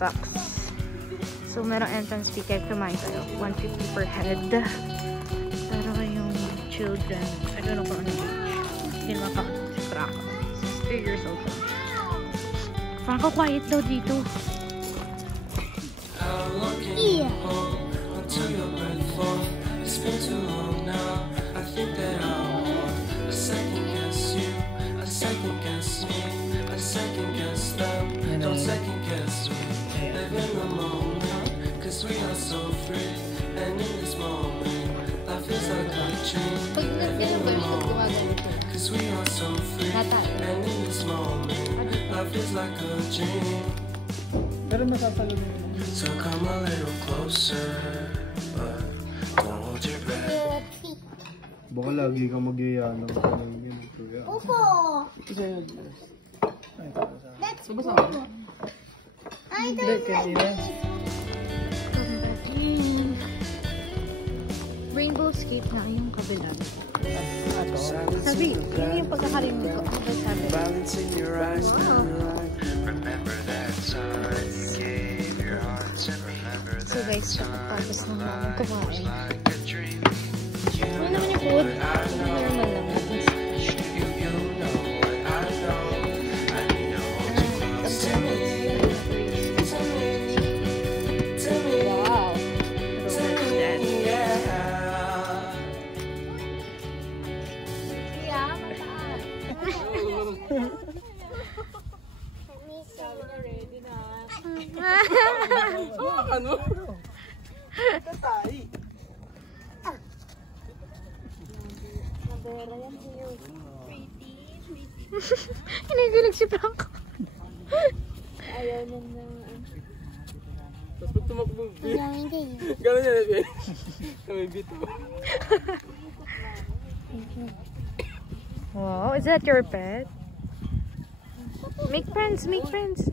bucks. So, merong entrance fee kahit kumain tayo. 150 per head. Pero yung children, I don't know kung ano age. Hindi makakount si Franco. 3 years old. Franco, quiet daw dito. Yeah. Don't second guess me. Live in the moment, cause we are so free. And in this moment, life is like a dream. Live in the moment, cause we are so free. And in this moment, life is like a dream. So come a little closer, but don't hold your breath. Baka lagi ka mag-iyan ng kanang kuya. Opo. That's Opo. I don't like Rainbow Skate na yung kabila. Sabi, yun yung pagkakarinig ko. Balance in your eyes, remember that time you gave your heart to me. So guys, tapos na namin kumain. Like a dream. Ano naman yung food? Normal lang. Wow. Yeah, mataas. Ano? Hinigilig si Franco. Ayaw niya na. Tapos pag tumakbo, Hindi. gano'n yan eh. May bito. Wow, is that your pet? Make friends, make friends.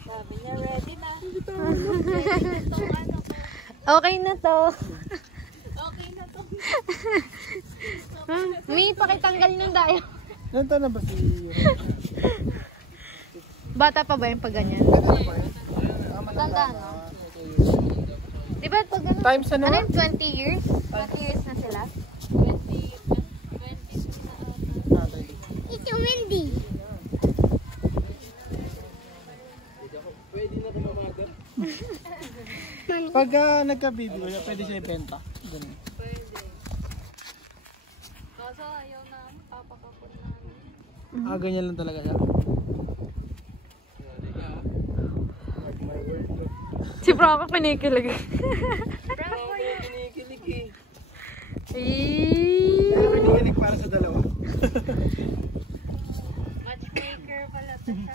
Sabi niya, ready na. Okay na to. Okay na to. May pakitanggal ng dayo. Nanta na ba si... Bata pa ba yung pag ganyan? Tanda na. Di ba pag ganun? Times ano? Ano yung 20 years? 20 years na sila? 20. It's windy. Pag nagka-baby, pwede siya ibenta. Ganun. Pwede. Kaso ayaw na papakapon na. Ganyan lang talaga siya. Si Franco kinikilig. Kinikilig eh. Eeeeee. Kinikilig para sa dalawa. Matchmaker pala to siya.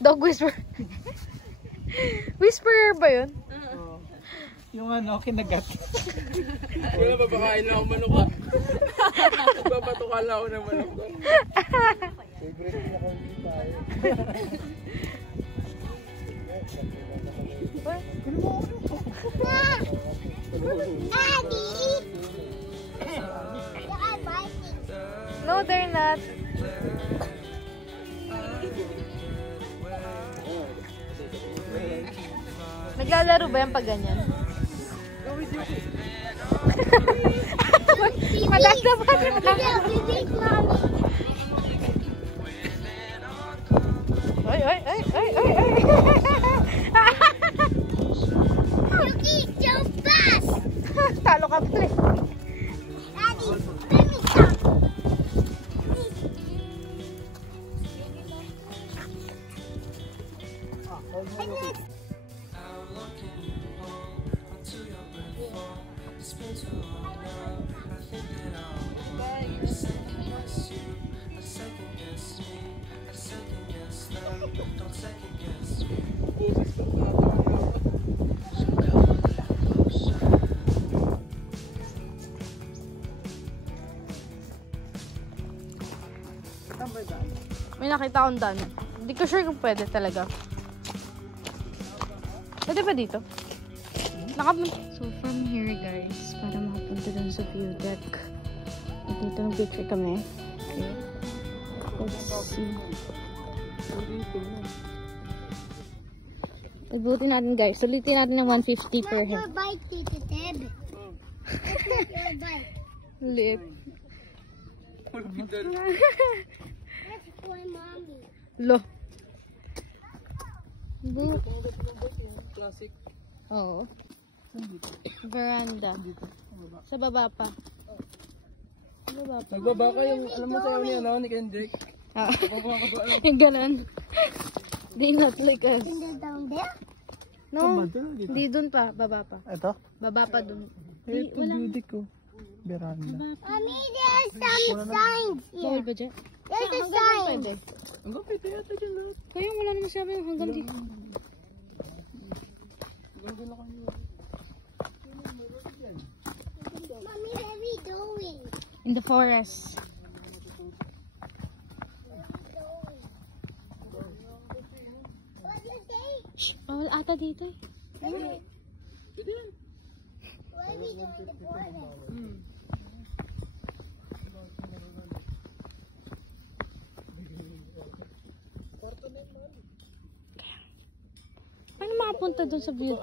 Dog whisperer. Whisperer ba yun? Yung ano, kinagat. Wala ba bakain na ako manok? Nagbabatukal na ako ng manok. Favorite niya kung hindi tayo. Daddy! No, they're not. Naglalaro ba yan pag ganyan? Madagdapan na. Ay, ay, ay, ay, ay, ay. You eat so fast! Talo ka pala. Daddy, let me stop. May nakita akong daan. Hindi ko sure kung pwede talaga. Pwede ba dito? So from here guys, para makapunta dun sa view deck. Dito ng picture kami. Okay. Let's see. Ibutin natin guys. Sulitin natin ng 150 per head. Your bike, Tito Ted. That's not your bike. Lick. That's for mommy. Lo. Classic. Oo. Veranda. Sa baba pa. Sa baba pa. Nagbaba ka yung, alam mo sa'yo niya, no? Ni Kendrick. Ah. Yung ganun. They not like us. Is it down there? No. Di dun pa. Baba pa. Ito? Baba pa dun. Ito, beauty ko. Veranda. Mommy, there's some signs Bawal here. ba dyan? There's a Hanggang sign. pwede. Ang gapit yata dyan lahat. Kaya wala naman sabi yung hanggang dito. Mommy, where are we going? In the forest. What do you say? Shh, bawal ata dito eh. Pwede yan. Why are we going to the forest? Paano makapunta dun sa view?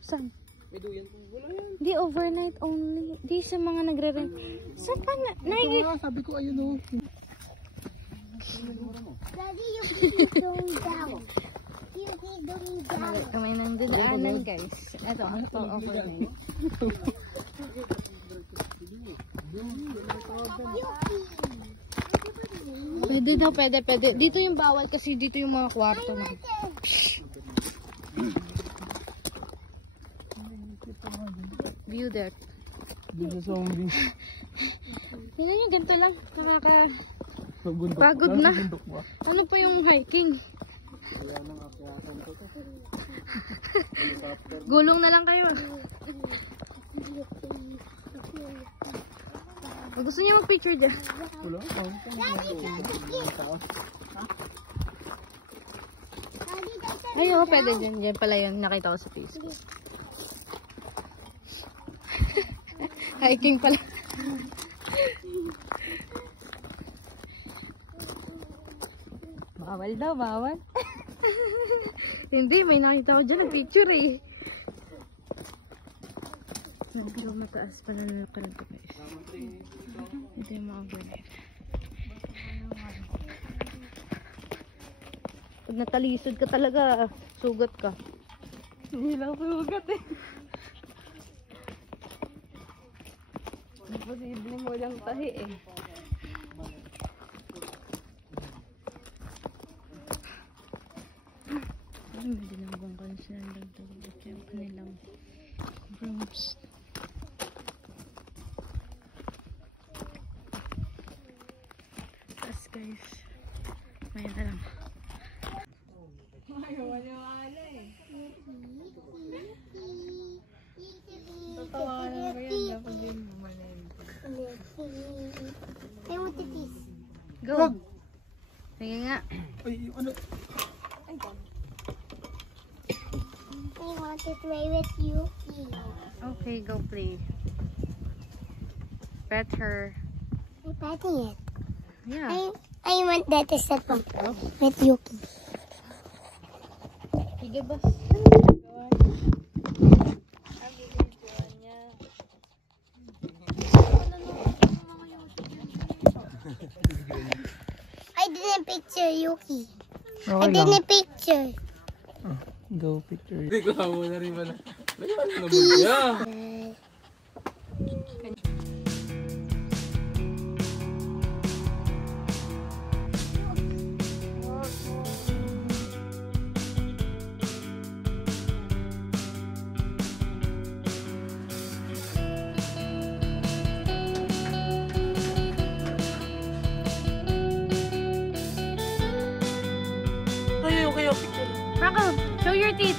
Saan? May duyan. Wala yan. Di overnight only. Di sa mga nagre-rent. Saan pa na? Sabi ko ayun o. Daddy, you keep going down. You keep going down. Kamay nang dinaanan guys. Ito, ito overnight. Pwede daw, pwede. Dito yung bawal kasi dito yung mga kwarto na. View deck. Dito sa zombie. Tingnan nyo, ganito lang. Pagbundok. Pagod na. Pagbundok ba? Ano pa yung hiking? Gulong na lang kayo. Gusto niyo mag-picture dyan? Wala. Ay, oo, pwede dyan. Dyan pala yung nakita ko sa Facebook. Hiking pala. Bawal daw, bawal. Hindi, may nakita ko dyan ng picture eh. Nagkiro mataas pa na nakalala ko guys. Ito yung mga overnight. Pag natalisod ka talaga, sugat ka. Hindi lang sugat eh. Imposible mo lang tahi eh. Ay, may dinabang ka na sila nagdagdag yung kanilang rooms. Tapos guys, may na lang. Tatawanan ko yan. Dapat din I want to kiss. Go! Sige nga. Ay, ano? I want to play with Yuki. Okay, go play. Pet her. I'm petting it. Yeah. I want that to set up with Yuki. Sige ba? I didn't picture Yuki. I Okay lang. didn't picture. Go picture. Reklamo na rin pala. Ano na ba? Yeah. Rocco, show your teeth.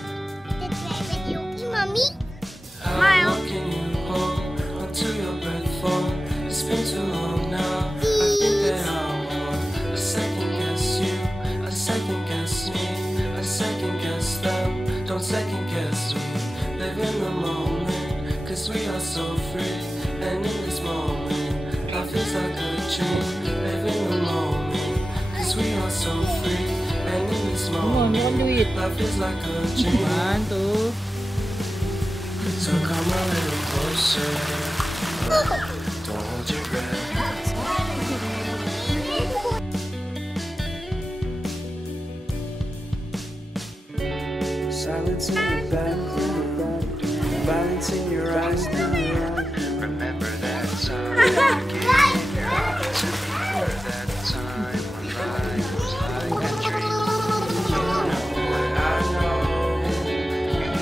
To play with Yuki, mommy. Smile. 'cause we are so free. And in this moment, life is like a dream. Live in the moment, 'cause we are so free. And in this moment, life is like a dream. 1, 2. So come a little closer. Don't hold your breath. Silence in the background, violence in your eyes now. Remember that time, remember that time when life was like a dream. You know what I know,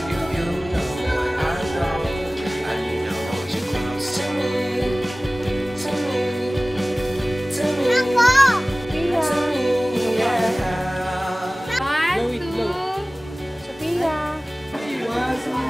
you know what I know. I need to hold you close to me, to me, to me, to me, yeah. Blow it, blow. Sophia. Iwas mo.